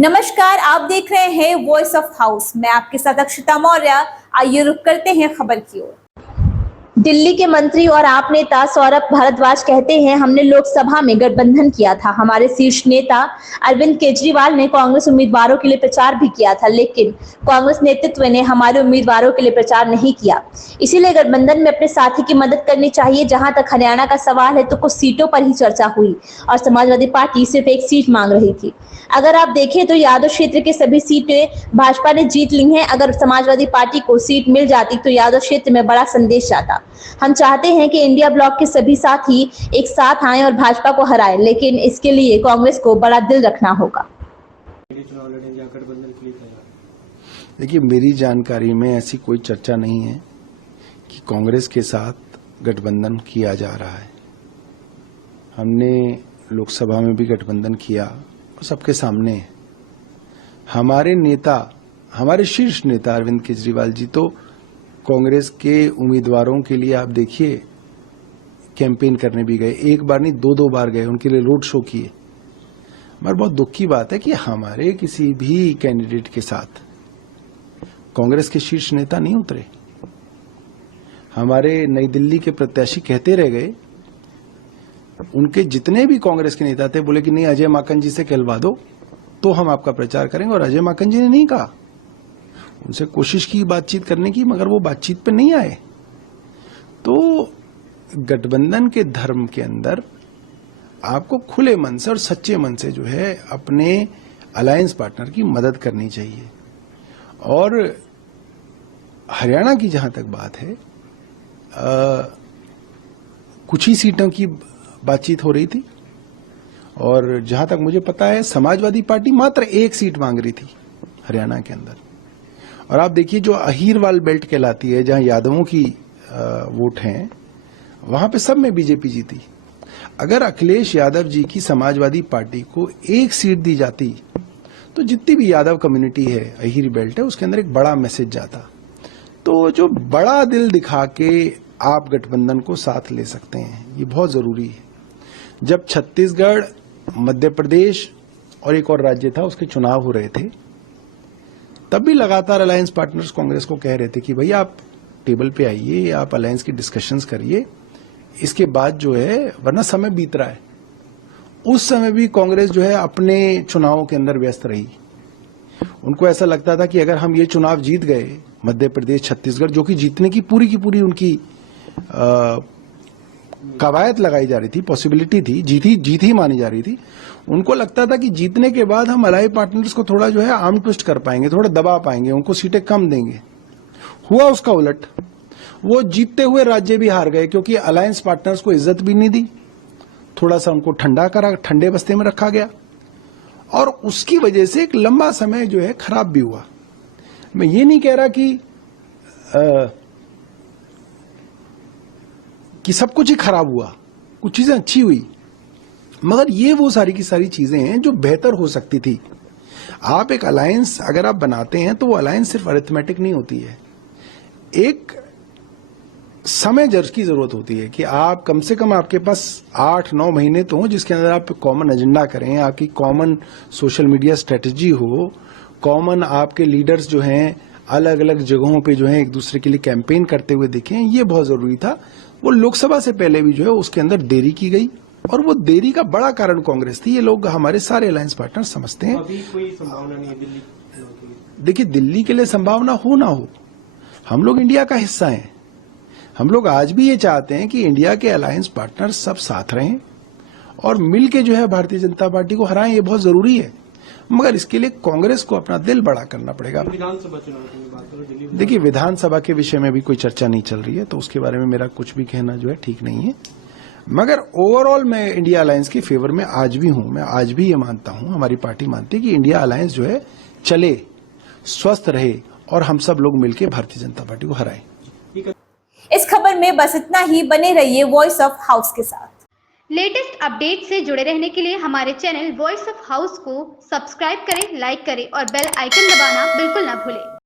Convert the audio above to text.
नमस्कार, आप देख रहे हैं वॉइस ऑफ हाउस। मैं आपके साथ अक्षता मौर्य। आइए रुक करते हैं खबर की ओर। दिल्ली के मंत्री और आप नेता सौरभ भारद्वाज कहते हैं, हमने लोकसभा में गठबंधन किया था। हमारे शीर्ष नेता अरविंद केजरीवाल ने कांग्रेस उम्मीदवारों के लिए प्रचार भी किया था, लेकिन कांग्रेस नेतृत्व ने हमारे उम्मीदवारों के लिए प्रचार नहीं किया। इसीलिए गठबंधन में अपने साथी की मदद करनी चाहिए। जहां तक हरियाणा का सवाल है तो कुछ सीटों पर ही चर्चा हुई और समाजवादी पार्टी सिर्फ एक सीट मांग रही थी। अगर आप देखें तो यादव क्षेत्र की सभी सीटें भाजपा ने जीत ली हैं। अगर समाजवादी पार्टी को सीट मिल जाती तो यादव क्षेत्र में बड़ा संदेश जाता। हम चाहते हैं कि इंडिया ब्लॉक के सभी साथी एक साथ आएं और भाजपा को हराएं, लेकिन इसके लिए कांग्रेस को बड़ा दिल रखना होगा। देखिए, मेरी जानकारी में ऐसी कोई चर्चा नहीं है कि कांग्रेस के साथ गठबंधन किया जा रहा है। हमने लोकसभा में भी गठबंधन किया और सबके सामने है। हमारे नेता, हमारे शीर्ष नेता अरविंद केजरीवाल जी तो कांग्रेस के उम्मीदवारों के लिए आप देखिए कैंपेन करने भी गए। एक बार नहीं, दो बार गए, उनके लिए रोड शो किए। मगर बहुत दुख की बात है कि हमारे किसी भी कैंडिडेट के साथ कांग्रेस के शीर्ष नेता नहीं उतरे। हमारे नई दिल्ली के प्रत्याशी कहते रह गए, उनके जितने भी कांग्रेस के नेता थे बोले कि नहीं, अजय माकन जी से कहलवा दो तो हम आपका प्रचार करेंगे। और अजय माकन जी ने नहीं कहा। उनसे कोशिश की बातचीत करने की, मगर वो बातचीत पे नहीं आए। तो गठबंधन के धर्म के अंदर आपको खुले मन से और सच्चे मन से जो है अपने अलायंस पार्टनर की मदद करनी चाहिए। और हरियाणा की जहां तक बात है, कुछ ही सीटों की बातचीत हो रही थी और जहां तक मुझे पता है समाजवादी पार्टी मात्र एक सीट मांग रही थी हरियाणा के अंदर। और आप देखिए, जो अहीरवाल बेल्ट कहलाती है, जहां यादवों की वोट हैं, वहां पे सब में बीजेपी जीती। अगर अखिलेश यादव जी की समाजवादी पार्टी को एक सीट दी जाती तो जितनी भी यादव कम्युनिटी है, अहीर बेल्ट है, उसके अंदर एक बड़ा मैसेज जाता। तो जो बड़ा दिल दिखा के आप गठबंधन को साथ ले सकते हैं, ये बहुत जरूरी है। जब छत्तीसगढ़, मध्य प्रदेश और एक और राज्य था, उसके चुनाव हो रहे थे, तब भी लगातार अलायंस पार्टनर्स कांग्रेस को कह रहे थे कि भैया आप टेबल पे आइए, आप अलायंस की डिस्कशंस करिए, इसके बाद जो है, वरना समय बीत रहा है। उस समय भी कांग्रेस जो है अपने चुनावों के अंदर व्यस्त रही। उनको ऐसा लगता था कि अगर हम ये चुनाव जीत गए, मध्य प्रदेश, छत्तीसगढ़, जो कि जीतने की पूरी उनकी कवायद लगाई जा रही थी, पॉसिबिलिटी थी, जीत ही मानी जा रही थी। उनको लगता था कि जीतने के बाद हम अलायंस पार्टनर्स को थोड़ा जो है आर्म ट्विस्ट कर पाएंगे, थोड़ा दबा पाएंगे, उनको सीटें कम देंगे। हुआ उसका उलट। वो जीतते हुए राज्य भी हार गए, क्योंकि अलायंस पार्टनर्स को इज्जत भी नहीं दी, थोड़ा सा उनको ठंडे बस्ते में रखा गया और उसकी वजह से एक लंबा समय जो है खराब भी हुआ। मैं ये नहीं कह रहा कि सब कुछ ही खराब हुआ, कुछ चीजें अच्छी हुई, मगर ये वो सारी की सारी चीजें हैं जो बेहतर हो सकती थी। आप एक अलायंस अगर आप बनाते हैं तो वो अलायंस सिर्फ अरिथमेटिक नहीं होती है, एक समय जज की जरूरत होती है कि आप कम से कम, आपके पास 8-9 महीने तो हो जिसके अंदर आप कॉमन एजेंडा करें, आपकी कॉमन सोशल मीडिया स्ट्रेटेजी हो, कॉमन आपके लीडर्स जो हैं अलग अलग जगहों पे जो है एक दूसरे के लिए कैंपेन करते हुए दिखें। ये बहुत जरूरी था। वो लोकसभा से पहले भी जो है उसके अंदर देरी की गई और वो देरी का बड़ा कारण कांग्रेस थी। ये लोग, हमारे सारे अलायंस पार्टनर समझते हैं। अभी कोई संभावना नहीं है दिल्ली? देखिए, दिल्ली के लिए संभावना हो ना हो, हम लोग इंडिया का हिस्सा हैं। हम लोग आज भी ये चाहते हैं कि इंडिया के अलायंस पार्टनर सब साथ रहें और मिलके जो है भारतीय जनता पार्टी को हराएं। ये बहुत जरूरी है, मगर इसके लिए कांग्रेस को अपना दिल बड़ा करना पड़ेगा। विधानसभा चुनाव की बात करो, दिल्ली देखिए, विधानसभा के विषय में भी कोई चर्चा नहीं चल रही है, तो उसके बारे में मेरा कुछ भी कहना जो है ठीक नहीं है। मगर ओवरऑल मैं इंडिया अलायंस के फेवर में आज भी हूं। मैं आज भी ये मानता हूं, हमारी पार्टी मानती है कि इंडिया अलायंस जो है चले, स्वस्थ रहे और हम सब लोग मिलकर भारतीय जनता पार्टी को हराएं। इस खबर में बस इतना ही। बने रहिए वॉइस ऑफ हाउस के साथ। लेटेस्ट अपडेट से जुड़े रहने के लिए हमारे चैनल वॉइस ऑफ हाउस को सब्सक्राइब करें, लाइक करें और बेल आइकन दबाना बिल्कुल ना भूलें।